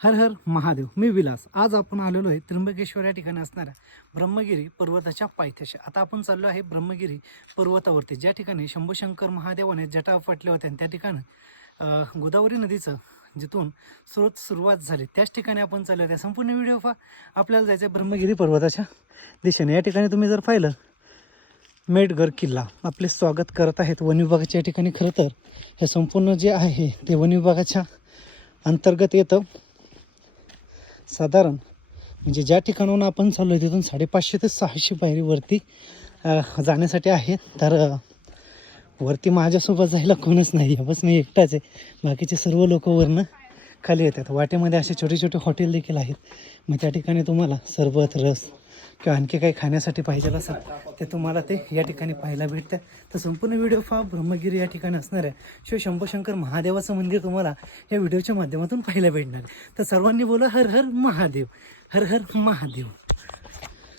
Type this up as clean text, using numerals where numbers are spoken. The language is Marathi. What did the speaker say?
हर हर महादेव. मी विलास. आज आपण आलेलो आहे त्र्यंबकेश्वर या ठिकाणी असणाऱ्या ब्रह्मगिरी पर्वताच्या पायथ्याशी. आता आपण चाललो आहे ब्रह्मगिरी पर्वतावरती, ज्या ठिकाणी शंभूशंकर महादेवाने जटा आपटल्या होत्या. त्या ठिकाणी गोदावरी नदीचं जिथून सुरुवात झाली त्याच ठिकाणी आपण चाललो आहे. संपूर्ण व्हिडिओ पहा. आपल्याला जायचं आहे ब्रह्मगिरी पर्वताच्या दिशेने. या ठिकाणी तुम्ही जर पाहिलं मेटघर किल्ला आपले स्वागत करत आहेत वन विभागाच्या. या ठिकाणी खरं तर हे संपूर्ण जे आहे ते वन विभागाच्या अंतर्गत येतं. साधारण म्हणजे ज्या ठिकाणाहून आपण चाललो आहे तिथून 550 ते 600 पायरी वरती जाण्यासाठी आहे. तर वरती माझ्यासोबत जायला कोणच नाही आहे, बस मी एकटाच आहे. बाकीचे सर्व लोक वरनं खाली येतात. वाटेमध्ये असे छोटे छोटे हॉटेल देखील आहेत. मग त्या ठिकाणी तुम्हाला सरबत, रस किंवा आणखी काही खाण्यासाठी पाहिजे असेल ते तुम्हाला ते या ठिकाणी पाहायला भेटतं. तर संपूर्ण व्हिडिओ पहा. ब्रह्मगिरी या ठिकाणी असणार आहे शिव शंभूशंकर महादेवाचं मंदिर तुम्हाला या व्हिडिओच्या माध्यमातून पाहायला भेटणार आहे. तर सर्वांनी बोला हर हर महादेव, हर हर महादेव.